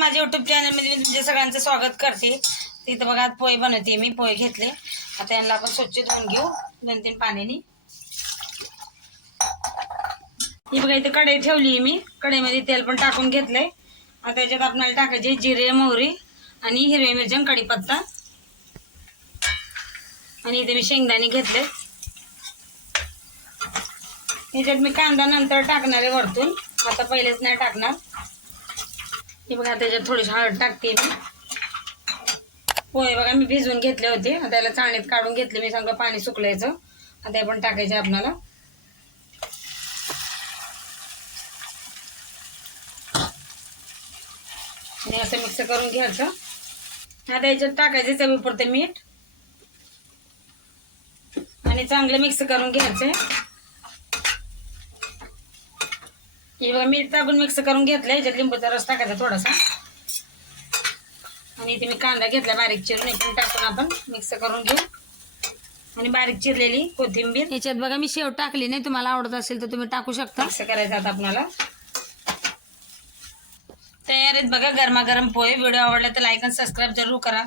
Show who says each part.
Speaker 1: माझ्या यूट्यूब चॅनलमध्ये मी तुझ्या सगळ्यांचं स्वागत करते. तिथं बघा आज पोहे बनवते मी पोहे घेतले. आता यांना आपण स्वच्छ धुवून घेऊ दोन तीन पाण्याने. ही बघा इथे कढई ठेवली मी. कढईमध्ये तेल पण टाकून घेतलंय. आता याच्यात आपल्याला टाकायचे जिरे मोहरी आणि हिरवी मिरची आणि कढीपत्ता. आणि इथे मी शेंगदाणे घेतले. याच्यात मी कांदा नंतर टाकणार आहे वरतून. आता पहिलेच नाही टाकणार. हे बघा त्याच्यात थोडीशी हळद टाकते मी. पोहे बघा मी भिजवून घेतले होते. आता याला चाळणीत काढून घेतले. मी सगळं पाणी सुकलायचं. आता हे पण टाकायचं आपल्याला आणि असं मिक्स करून घ्यायचं. आता याच्यात टाकायचं चवीपुरते मीठ. आणि चांगलं मिक्स करून घ्यायचंय. हे बघा मीठ टाकून मिक्स करून घेतलं याच्यात लिंबूचा रस टाकायचा थोडासा. आणि इथे मी कांदा घेतला बारीक चिरून पण टाकून आपण मिक्स करून घेऊ. आणि बारीक चिरलेली कोथिंबीर. याच्यात बघा मी शेव टाकली नाही. तुम्हाला आवडत असेल तर तुम्ही टाकू शकता. मिक्स करायचं आता आपल्याला. तयार आहेत बघा गरमागरम पोहे. व्हिडिओ आवडला तर लाईक आणि सबस्क्राईब जरूर करा.